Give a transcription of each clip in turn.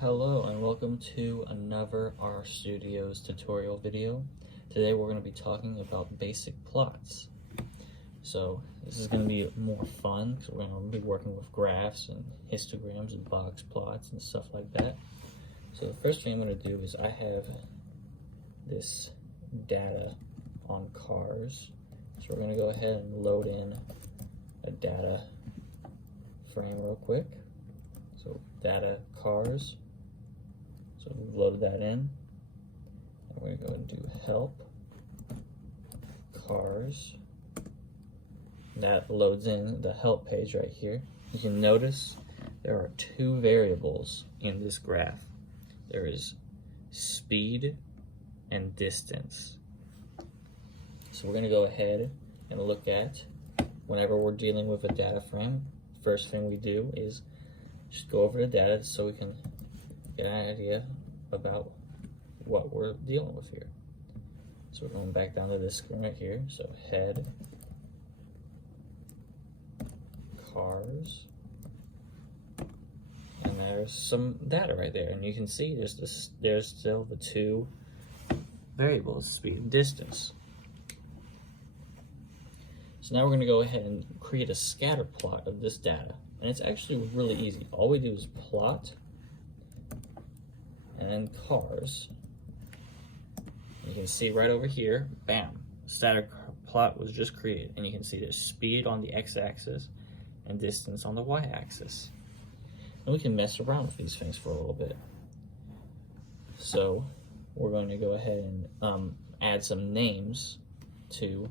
Hello and welcome to another RStudios tutorial video. Today we're going to be talking about basic plots. So this is going to be more fun because we're going to be working with graphs and histograms and box plots and stuff like that. So the first thing I'm going to do is I have this data on cars. So we're going to go ahead and load in a data frame real quick. So data cars. So we've loaded that in. And we're going to go and do help cars. That loads in the help page right here. You can notice there are two variables in this graph. There is speed and distance. So we're going to go ahead and look at, whenever we're dealing with a data frame, first thing we do is just go over the data so we can get an idea about what we're dealing with here. So we're going back down to this screen right here. So head, cars, and there's some data right there. And you can see there's still the two variables, speed and distance. So now we're going to go ahead and create a scatter plot of this data. And it's actually really easy. All we do is plot and then cars. You can see right over here, bam, scatter plot was just created. And you can see there's speed on the x-axis and distance on the y-axis. And we can mess around with these things for a little bit. So we're going to go ahead and add some names to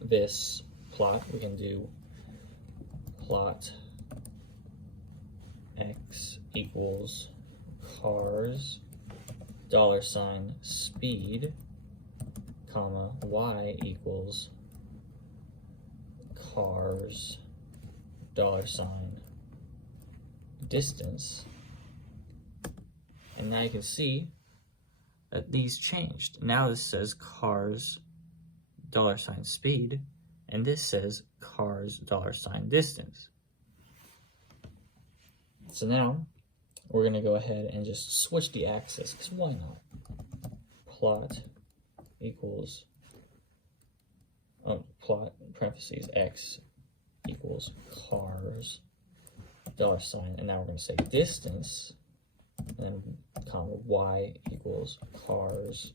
this plot. We can do plot x equals cars $ speed, comma, y equals cars $ distance. And now you can see that these changed. Now this says cars $ speed, and this says cars $ distance. So now we're going to go ahead and just switch the axis, because why not? Plot equals, plot parentheses x equals cars $, and now we're going to say distance, and then comma y equals cars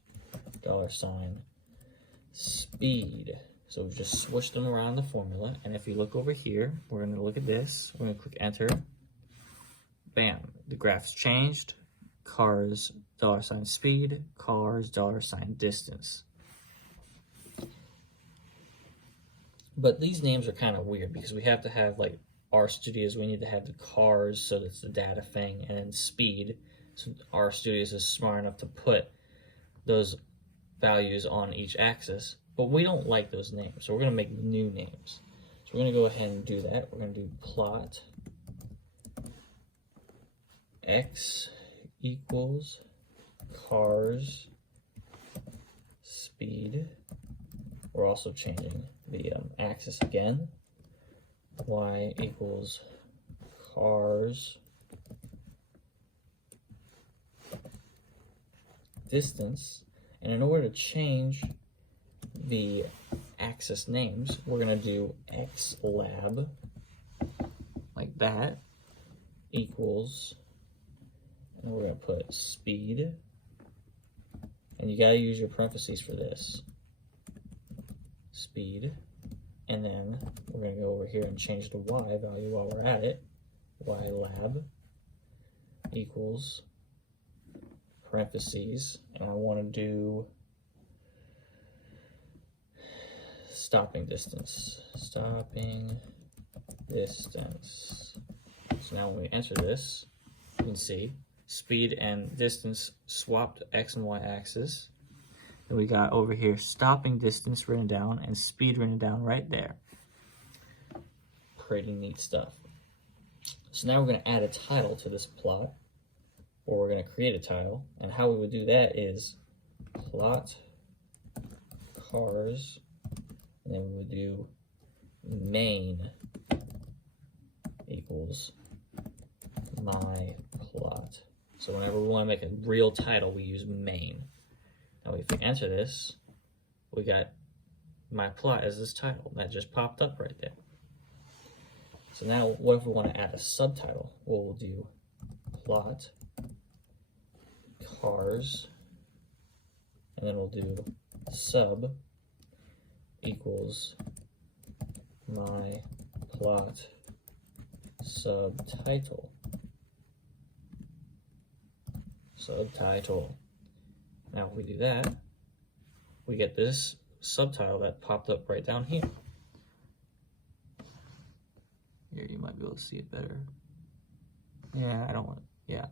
$ speed. So we've just switched them around the formula, and if you look over here, we're going to look at this, we're going to click enter. Bam, the graph's changed. Cars $ speed, cars $ distance. But these names are kind of weird because we have to have, like, RStudios, we need to have the cars, so that's the data thing, and then speed. So RStudios is smart enough to put those values on each axis, but we don't like those names, so we're going to make new names. So we're going to go ahead and do that. We're going to do plot x equals cars speed. We're also changing the axis again. Y equals cars distance. And in order to change the axis names, we're going to do xlab, like that, equals, and we're going to put speed, and you got to use your parentheses for this, speed, and then we're going to go over here and change the y value while we're at it, ylab equals parentheses, and I want to do stopping distance. So now when we enter this, you can see speed and distance swapped x and y axis. And we got over here stopping distance written down and speed written down right there. Pretty neat stuff. So now we're going to add a title to this plot, or we're going to create a title. And how we would do that is plot cars, and then we would do main equals my So whenever we want to make a real title, we use main. Now if we enter this, we got my plot as this title. That just popped up right there. So now what if we want to add a subtitle? Well, we'll do plot cars, and then we'll do sub equals my plot subtitle. Now if we do that, we get this subtitle that popped up right down here. Here, you might be able to see it better. Yeah, I don't want to, yeah.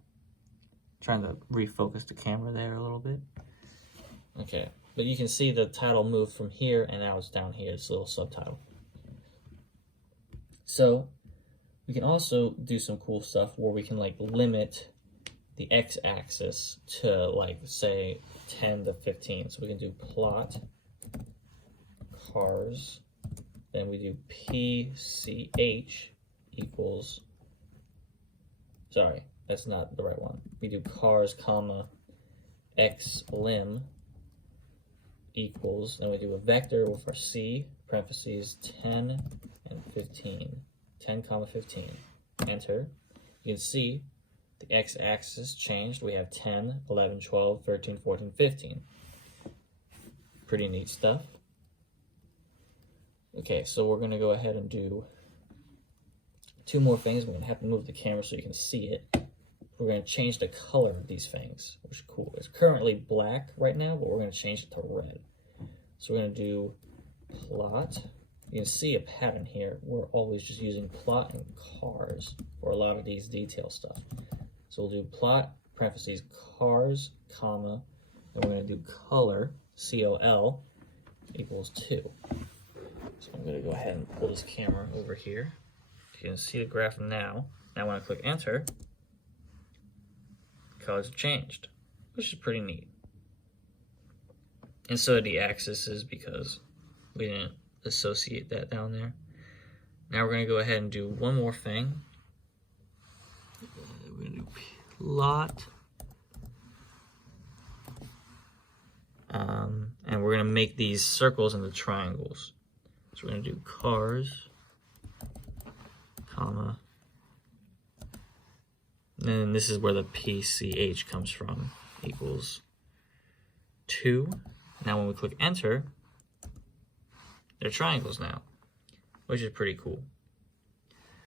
Trying to refocus the camera there a little bit. Okay, but you can see the title moved from here and now it's down here, it's a little subtitle. So we can also do some cool stuff where we can like limit the x-axis to like say 10 to 15. So we can do plot cars, then we do PCH equals, sorry, that's not the right one. We do cars, comma, xlim equals, then we do a vector with our C, parentheses, 10 and 15. 10, comma, 15. Enter. You can see the x-axis changed. We have 10, 11, 12, 13, 14, 15. Pretty neat stuff. Okay, so we're going to go ahead and do two more things. We're going to have to move the camera so you can see it. We're going to change the color of these things, which is cool. It's currently black right now, but we're going to change it to red. So we're going to do plot. You can see a pattern here. We're always just using plot and cars for a lot of these detail stuff. So we'll do plot, parentheses, cars, comma, and we're going to do color, COL, equals 2. So I'm going to go ahead and pull this camera over here. You can see the graph now. Now when I click enter, colors have changed, which is pretty neat. And so the axis is because we didn't associate that down there. Now we're going to go ahead and do one more thing. We're going to do plot. And we're going to make these circles into triangles. So we're going to do cars, comma, and then this is where the PCH comes from, equals 2. Now when we click enter, they're triangles now, which is pretty cool.